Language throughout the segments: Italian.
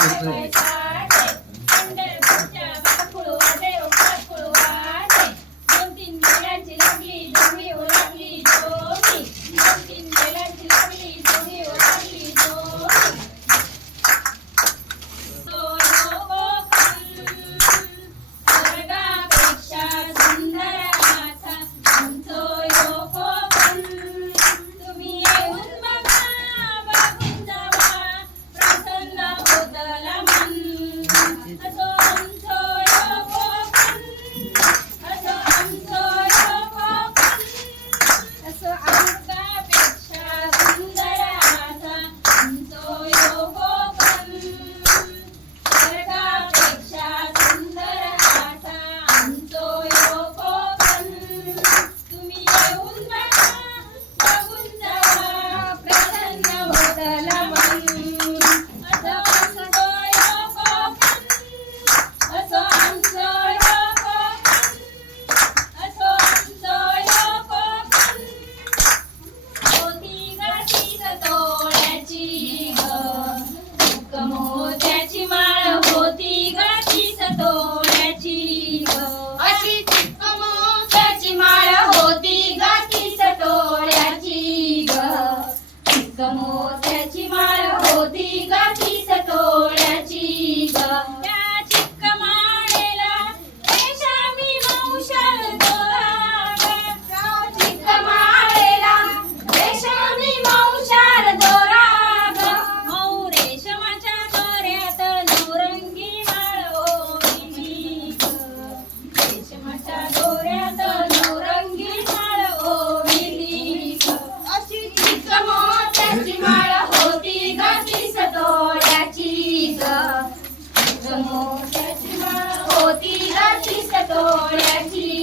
Thank you. Conquistatore, sì.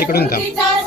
इकडून थांब.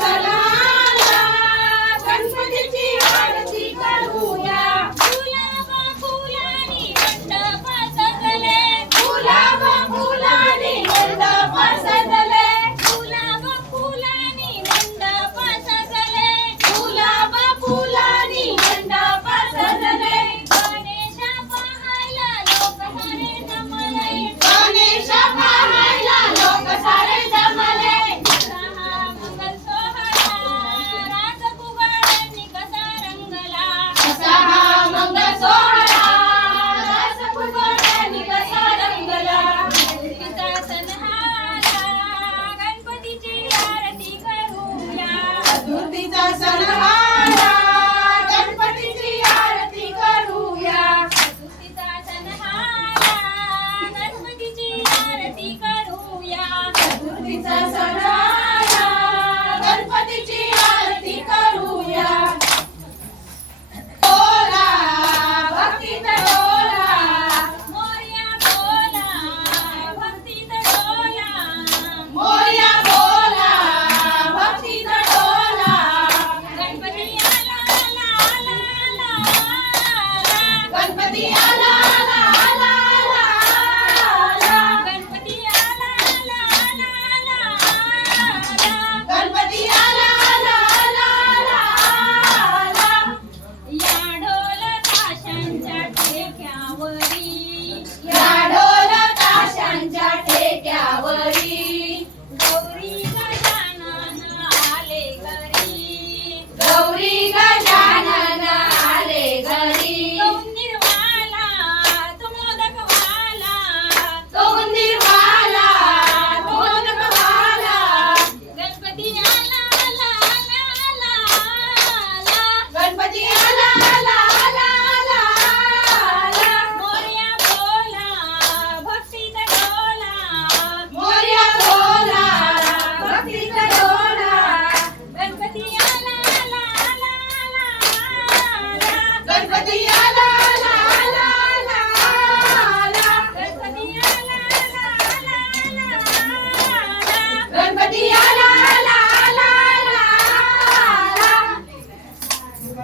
ಸನ